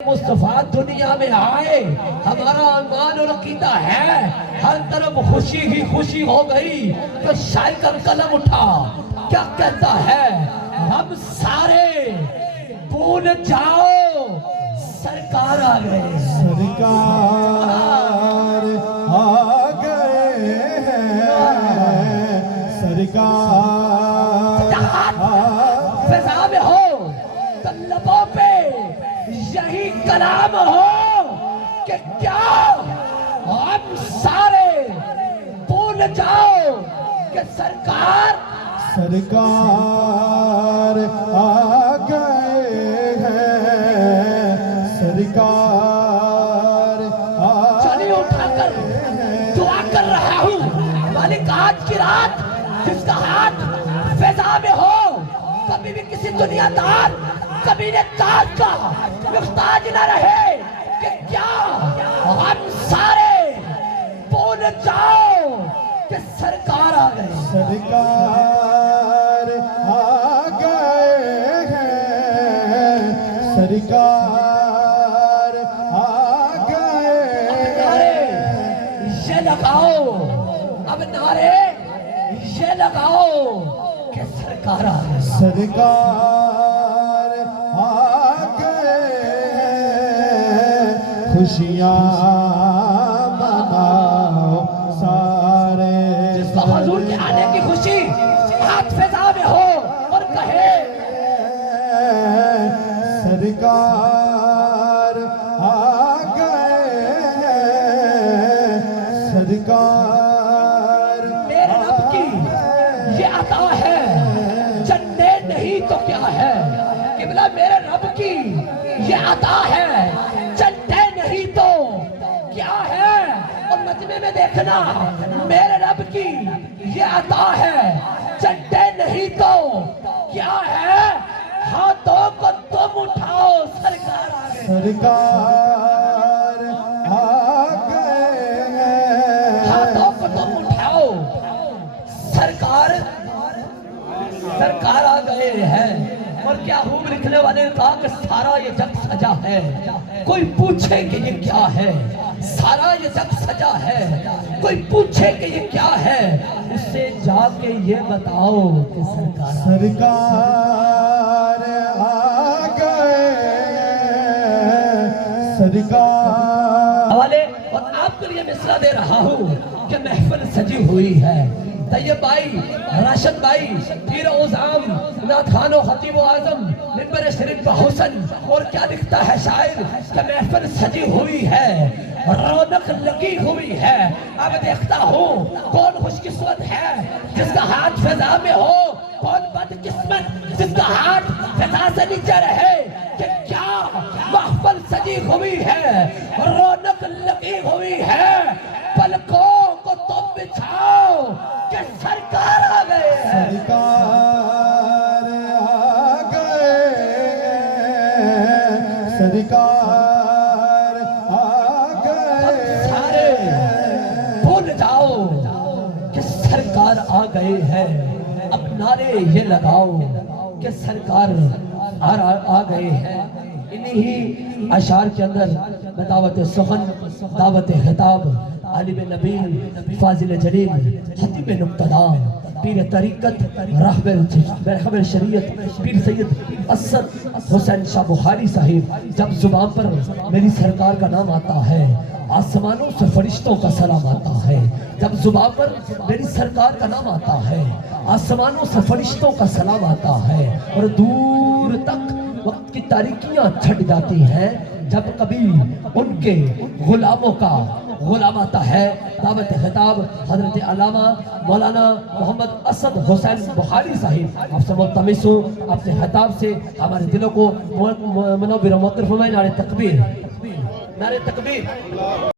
مصطفیٰ دنیا میں آئے ہمارا ایمان اور عقیدہ ہے، ہر طرف خوشی ہی خوشی ہو گئی تو شاعر کا قلم اٹھا کیا کہتا ہے، ہم سارے بھول جاؤ سرکار آ گئے، سرکار آ گئے ہیں، سرکار فضا میں ہو تو لبوں پہ یہی کلام ہو کہ کیا ہم سارے بھول جاؤ کہ سرکار آ گئے ہیں، سرکار چلی اٹھا کر دعا کر رہا ہوں مالک آج کی رات جس کا ہاتھ فضا میں ہو کبھی بھی کسی دنیا دار کبھی نے تاج کا محتاج نہ رہے کہ کیا ہم سارے بھول جاؤ کہ سرکار آ گئے، سرکار آ گئے ہیں، سرکار آ گئے ہیں، یہ لگاؤ اب نعرے یہ لگاؤ کہ سرکار آ گئے، سرکار آ گئے ہیں، خوشیاں مناؤ سارے، جس کو حضور کے آنے کی خوشی ہاتھ فضا میں ہو اور کہے سرکار آ گئے ہیں، سرکار میرے رب کی یہ عطا ہے جنتے نہیں تو کیا ہے، قبلہ میرے رب کی یہ عطا ہے جنتے نہیں تو کیا ہے، اور مجمع میں دیکھنا میرے رب کی یہ عطا ہے جنتے نہیں تو کیا ہے، ہاتھوں کو تم اٹھاؤ سرکار آ گئے، سرکار آ گئے ہیں، ہاتھوں کو تم اٹھاؤ سرکار آ گئے ہیں، اور کیا خوب لکھنے والے نے کہا کہ سارا یہ جگ سجا ہے، کوئی پوچھے کہ یہ کیا ہے، سارا یہ جگ سجا ہے، کوئی پوچھے کہ یہ کیا ہے، اس سے جا کے یہ بتاؤ کہ سرکار آ گئے ہیں، سرکار حوالے اور آپ کے لیے مصرع دے رہا ہوں کہ محفل سجی ہوئی ہے، طیب بھائی، راشد بھائی، پیر اوزام، نعت خان و خطیب و اعظم، منبر شریف کا حسن، اور کیا لکھتا ہے شاعر کہ محفل سجی ہوئی ہے، رونق لگی ہوئی ہے، اب دیکھتا ہوں کون خوش قسمت ہے جس کا ہاتھ فضا میں ہو، کون بد قسمت جس کا ہاتھ فضا سے نیچے رہے، کہ کیا محفل سجی ہوئی ہے، رونق لگی ہوئی ہے، پلکوں کو تم بچھاؤ کہ سرکار آ گئے ہیں، سرکار آ گئے ہیں، سرکار آ گئے سارے بھول جاؤ کہ سرکار آ گئے ہیں، اب نعرے یہ لگاؤ کہ سرکار آ گئے ہیں، انہی اشعار کے اندر دعوت سخن، دعوت خطاب، عالم نبی، فاضل جلیل، خطیب نقطہ، پیر طریقت، رہبر شریعت، پیر سید اسد حسین شاہ بخاری صاحب، جب زبان پر میری سرکار کا نام آتا ہے آسمانوں سے فرشتوں کا سلام آتا ہے، جب زبان پر میری سرکار کا نام آتا ہے آسمانوں سے فرشتوں کا سلام آتا ہے، اور دور تک وقت کی تاریکیاں چھٹ جاتی ہیں جب کبھی ان کے غلاموں کا غلام آتا ہے، دعوت خطاب حضرت علامہ مولانا محمد اسد حسین بخاری صاحب، آپ سے ملتمس ہوں آپ کے خطاب سے ہمارے دلوں کو منور و مطر فرمائیں، نعرہ تکبیر، نعرہ تکبیر۔